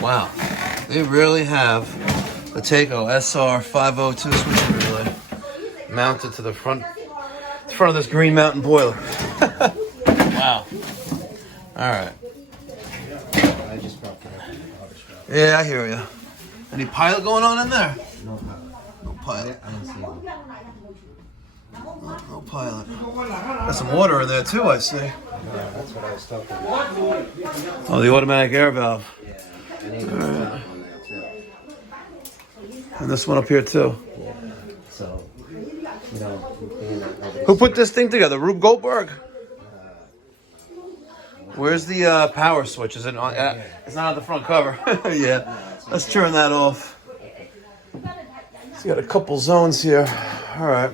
Wow, they really have the Decal SR502 switching relay mounted to the front of this Green Mountain boiler. Wow. All right. I just brought that up. Yeah, I hear you. Any pilot going on in there? No pilot. No pilot. I don't see one. No pilot. Got some water in there too, I see. Yeah, that's what I was talking about. Oh, the automatic air valve. Yeah, I need to put that on there too. And this one up here too. Yeah, so, you know, being that nobody... Who put this thing together? Rube Goldberg? Where's the power switch? Is it on? It's not on the front cover. Yeah. Let's turn that off. It's got a couple zones here. All right.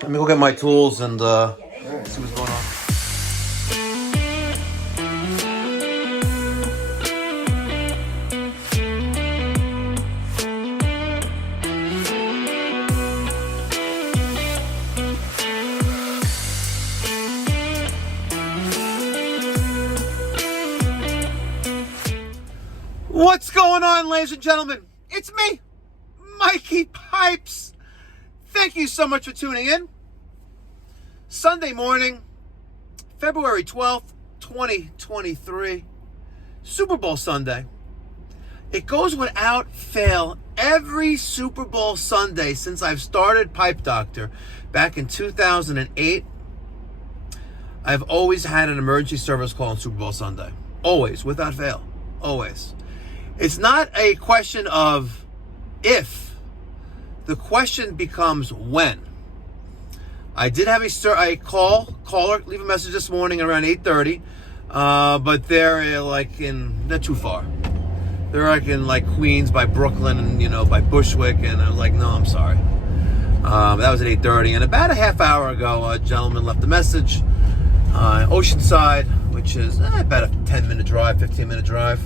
Let me go get my tools and see what's going on. What's going on, ladies and gentlemen? It's me, Mikey Pipes. Thank you so much for tuning in. Sunday morning, February 12th, 2023, Super Bowl Sunday. It goes without fail every Super Bowl Sunday since I've started Pipe Doctor back in 2008. I've always had an emergency service call on Super Bowl Sunday. Always, without fail. Always. It's not a question of if. The question becomes when. I did have a caller leave a message this morning around 8:30, but they're not too far. They're like in Queens by Brooklyn and by Bushwick, and I was like, no, I'm sorry. That was at 8:30, and about a half hour ago, a gentleman left a message, Oceanside, which is about a 10-minute drive, 15-minute drive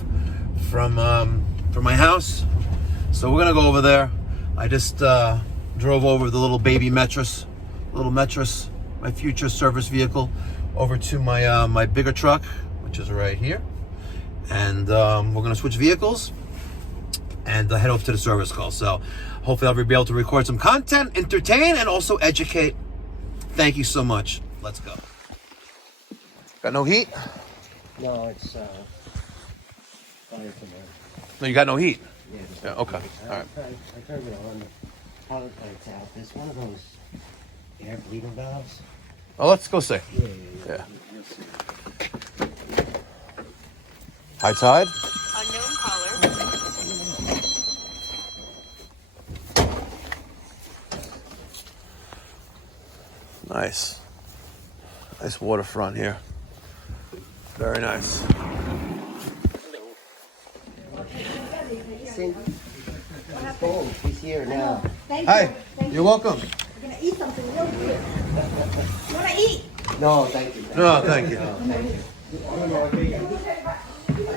from my house. So we're gonna go over there. I just drove over the little Metris, my future service vehicle, over to my bigger truck, which is right here, and we're gonna switch vehicles and head over to the service call. So hopefully I'll be able to record some content, entertain, and also educate. Thank you so much. Let's go. Got no heat? No, it's fire from there. No, you got no heat? Yeah, okay. All right. I turned it on. Pilot lights out. There's one of those air bleeder valves. Oh, let's go see. Yeah. You'll see. High tide? Unknown caller. Nice. Nice waterfront here. Very nice. He's here now. Hi. You're welcome. I'm gonna eat something real quick. You wanna eat? No, thank you. No, thank you. I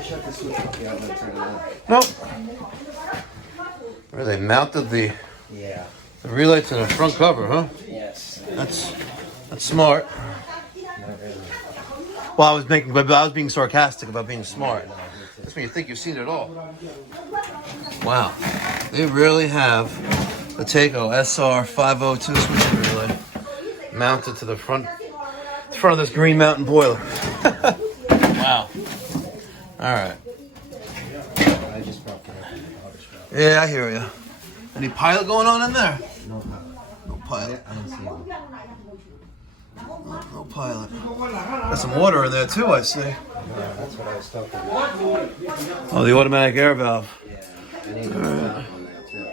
shut the switch off. Yeah, I'm gonna turn it on. Nope. Where they mounted the Yeah. relay to the front cover, huh? Yes. That's smart. Not really. Well, I was being sarcastic about being smart. That's when you think you've seen it all. Wow, they really have the Decal SR502 switching relay mounted to the front of this Green Mountain boiler. Wow. All right. I just brought that up. Yeah, I hear you. Any pilot going on in there? No pilot. No pilot. I don't see one. No pilot. Got some water in there too, I see. Yeah, that's what I was talking about. Oh, the automatic air valve. Yeah, I need to put that on there too.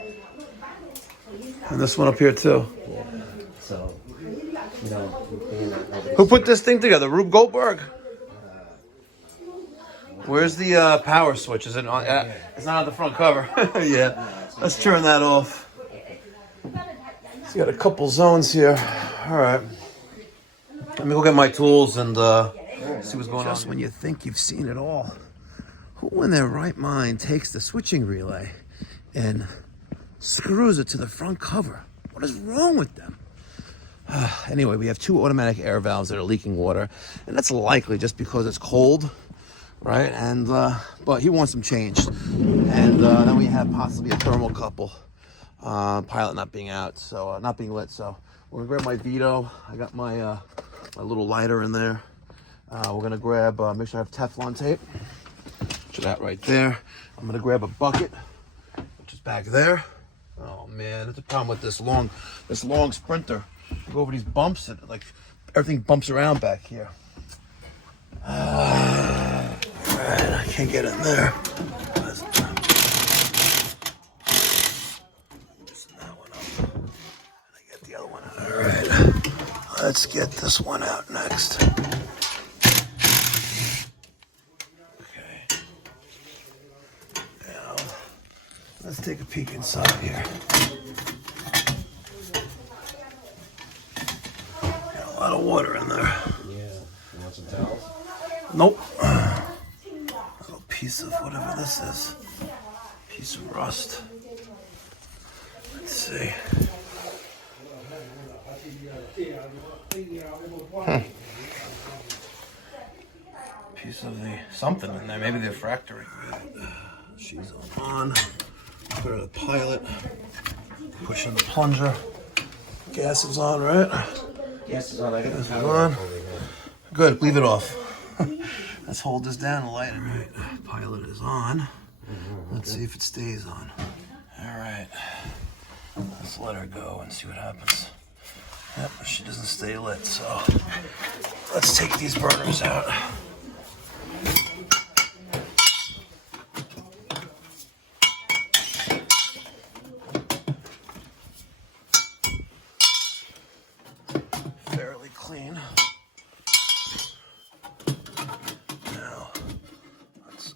And this one up here too. Yeah, so, you know, being that nobody... Who put this thing together? Rube Goldberg? Where's the power switch? Is it on? It's not on the front cover. Yeah. Let's turn that off. It's got a couple zones here. All right. Let me go get my tools and see what's going on. Just when you think you've seen it all, who in their right mind takes the switching relay and screws it to the front cover? What is wrong with them? Anyway, we have two automatic air valves that are leaking water, and that's likely just because it's cold right? And but he wants them changed. And then we have possibly a thermocouple. Pilot not being out, so not being lit. So we're gonna grab my Vito. I got my my little lighter in there. We're gonna grab make sure I have Teflon tape. Put that right there. I'm gonna grab a bucket, which is back there. Oh man, that's the problem with this long Sprinter. You go over these bumps, and like everything bumps around back here. Alright, I can't get in there. Alright, let's get this one out next. Okay. Now, let's take a peek inside here. Got a lot of water in there. Yeah. You want some towels? Nope. A little piece of whatever this is. Piece of rust. Let's see. Piece of the something in there, maybe the refractory. She's on. Put her the pilot. Pushing the plunger. Gas is on, right? Gas is on. I got Gas the is power on. over here. Good, leave it off. Let's hold this down and light it. Right. Pilot is on. Let's see if it stays on. All right. Let's let her go and see what happens. Yep, she doesn't stay lit, so let's take these burners out. Fairly clean. Now, let's,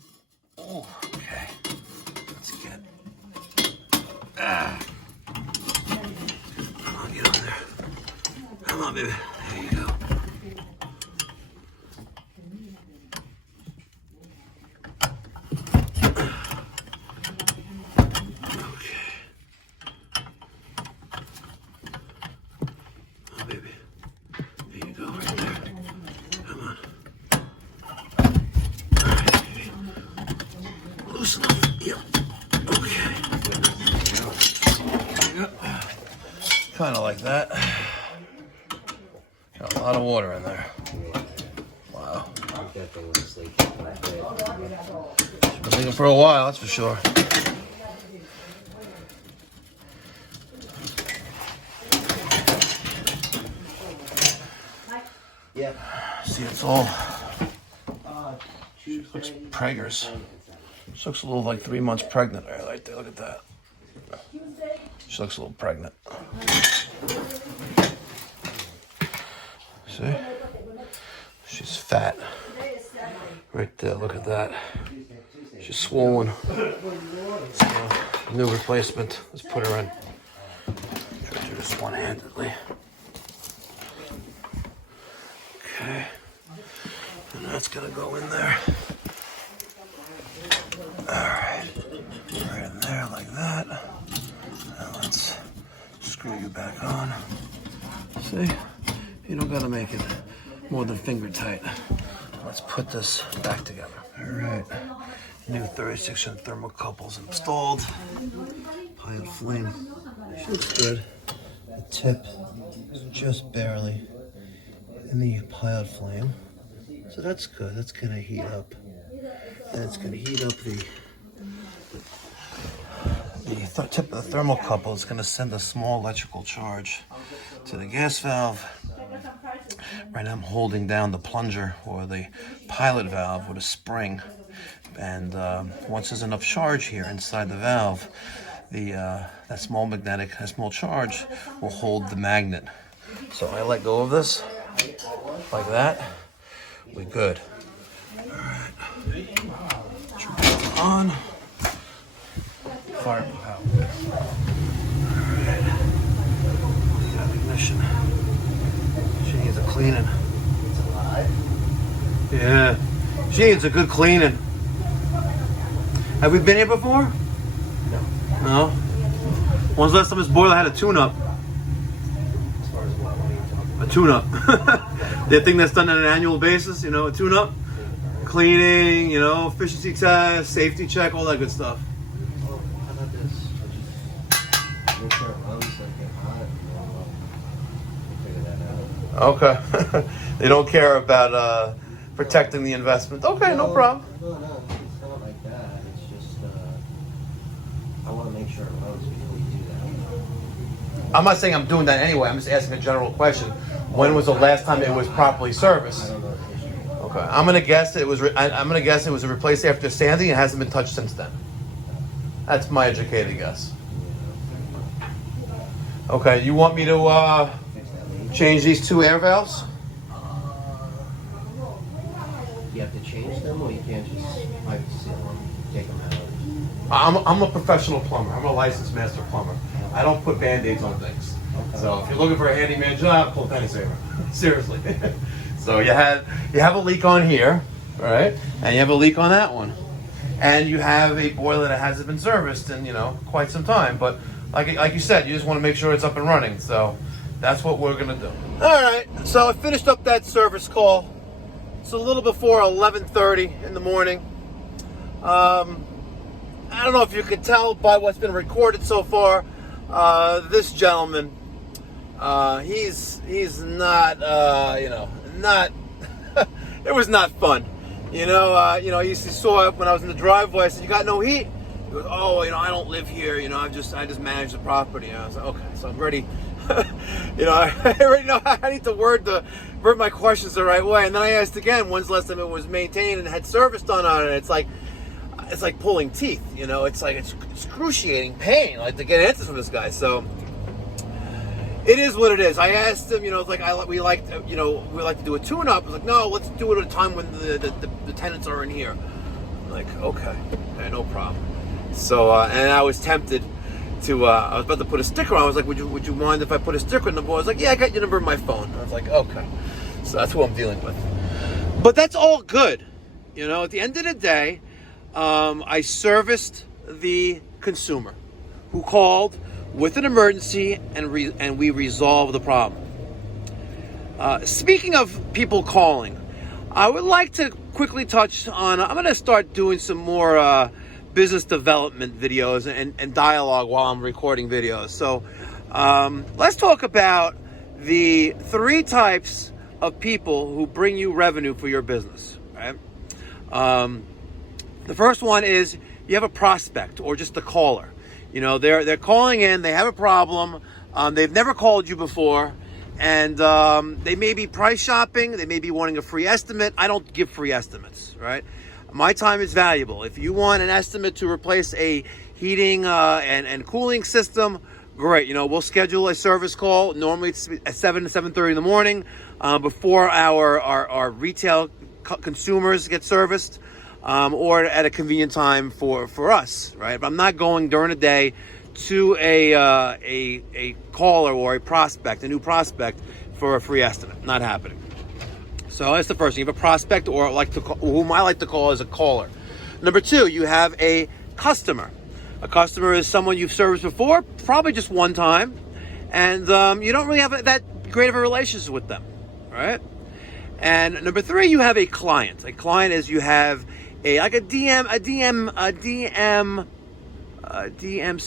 oh, okay. Let's get, come on, get on there. Come on, baby. There you go. Okay. Oh, baby. There you go, right there. Come on. All right, baby. Loosen up. Yep. Okay. Yep. Kind of like that. Got a lot of water in there. Wow. I'm definitely asleep. Been leaking for a while, that's for sure. Yeah. See, it's all looks preggers. She looks a little like 3 months pregnant right there. Look at that. She looks a little pregnant. See? She's fat. Right there, look at that. She's swollen. So, new replacement. Let's put her in. Try to do this one-handedly. Okay. And that's gonna go in there. Alright. Right in there like that. Now let's screw you back on. See? You don't gotta make it more than finger tight. Let's put this back together. Alright. New 36-inch thermocouples installed. Pilot flame. She looks good. The tip is just barely in the pilot flame. So that's good. That's gonna heat up. And it's gonna heat up the tip of the thermocouple. Is gonna send a small electrical charge to the gas valve. Right now I'm holding down the plunger or the pilot valve with a spring. And once there's enough charge here inside the valve, that small charge will hold the magnet. So I let go of this like that. We're good. All right. Turn it on. Fire out. All right. We got ignition. She needs a cleaning. It's alive? Yeah. She needs a good cleaning. Have we been here before? No. No? When's the last time this boiler had a tune-up? As far as what are you talking A tune-up. The thing that's done on an annual basis, you know, a tune-up. cleaning, you know, efficiency test, safety check, all that good stuff. Well, how about this? I'll just make sure it runs, like get hot, and we'll figure that out. Okay. They don't care about protecting the investment. Okay, no problem. No, it's not like that. It's just, I want to make sure it runs before you do that. I'm not saying I'm doing that anyway. I'm just asking a general question. When was the last time it was properly I serviced? don't know the history. Okay, I'm gonna guess it was. I'm gonna guess it was replaced after sanding and hasn't been touched since then. That's my educated guess. Okay, you want me to Fix that leak. change these 2 air valves? You have to change them, or you can't just pipe seal them, take them out. I'm a professional plumber. I'm a licensed master plumber. I don't put band-aids on things. So if you're looking for a handyman job, pull Penny Saver. Seriously. So you have a leak on here, right? And you have a leak on that one. And you have a boiler that hasn't been serviced in, you know, quite some time. But like you said, you just want to make sure it's up and running. So that's what we're gonna do. All right. So I finished up that service call. It's a little before 11:30 in the morning. I don't know if you could tell by what's been recorded so far. This gentleman, he's not, not. It was not fun. You you saw it when I was in the driveway. I said, "You got no heat?" He goes, "Oh, I don't live here. I just manage the property." And I was like, "Okay, so I'm ready." I already know I need to word my questions the right way. And then I asked again, when's the last time it was maintained and had service done on it? It's like pulling teeth. It's like it's excruciating pain, like to get answers from this guy. So it is what it is. I asked him, it's like we like to do a tune-up. I was like, no, let's do it at a time when the tenants are in here. I'm like, okay, no problem. So and I was tempted to I was about to put a sticker on. I was like, would you mind if I put a sticker on the board? I was like, yeah, I got your number in my phone. I was like, okay. So that's who I'm dealing with. But that's all good. At the end of the day, I serviced the consumer who called with an emergency, and we resolved the problem. Speaking of people calling, I would like to quickly touch on, I'm going to start doing some more business development videos and dialogue while I'm recording videos. So let's talk about the 3 types of people who bring you revenue for your business, right? The first one is you have a prospect or just a caller. They're calling in, they have a problem, they've never called you before, and they may be price shopping, they may be wanting a free estimate. I don't give free estimates, right? My time is valuable. If you want an estimate to replace a heating and cooling system, great. We'll schedule a service call. Normally it's at 7 to 7:30 in the morning before our retail consumers get serviced. Or at a convenient time for us, right? But I'm not going during the day to a caller or a new prospect for a free estimate. Not happening. So that's the first thing. You have a prospect, or whom I like to call as a caller. Number 2, you have a customer. A customer is someone you've serviced before, probably just one time, and you don't really have that great of a relationship with them, right? And number 3, you have a client. A client is you have a DMC,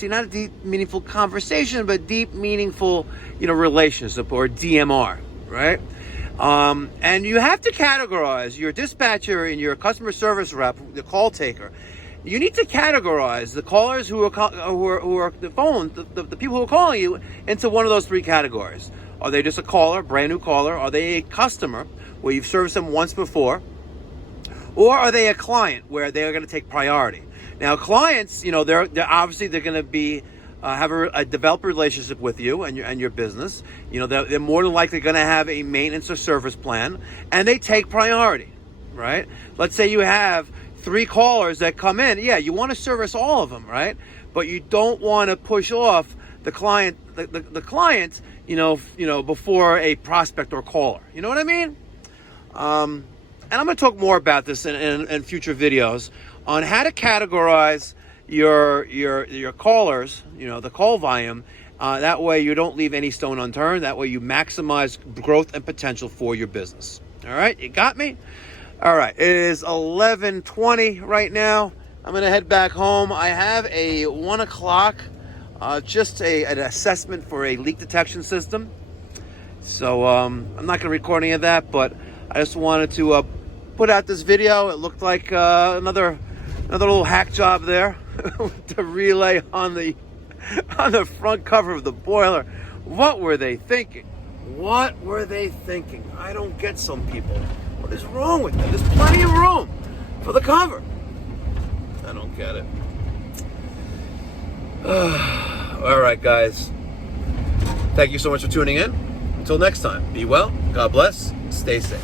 not a deep, meaningful conversation, but deep, meaningful, relationship, or DMR, right? And you have to categorize your dispatcher and your customer service rep, the call taker. You need to categorize the callers who are the people who are calling you into one of those 3 categories. Are they just a caller, brand new caller? Are they a customer where you've serviced them once before? Or are they a client where they are going to take priority? Now, clients, they're obviously going to be have a developed relationship with you and your business. They're more than likely going to have a maintenance or service plan, and they take priority, right? Let's say you have 3 callers that come in. Yeah, you want to service all of them, right? But you don't want to push off the client, the client, before a prospect or caller. You know what I mean? And I'm going to talk more about this in future videos on how to categorize your callers, the call volume. That way you don't leave any stone unturned. That way you maximize growth and potential for your business. All right, you got me? All right, it is 11:20 right now. I'm gonna head back home. I have a 1 o'clock, just an assessment for a leak detection system. So I'm not gonna record any of that, but I just wanted to put out this video. It looked like another little hack job there with the relay on the front cover of the boiler. What were they thinking? What were they thinking? I don't get some people. What is wrong with them? There's plenty of room for the cover. I don't get it. All right, guys. Thank you so much for tuning in. Until next time, be well, God bless, stay safe.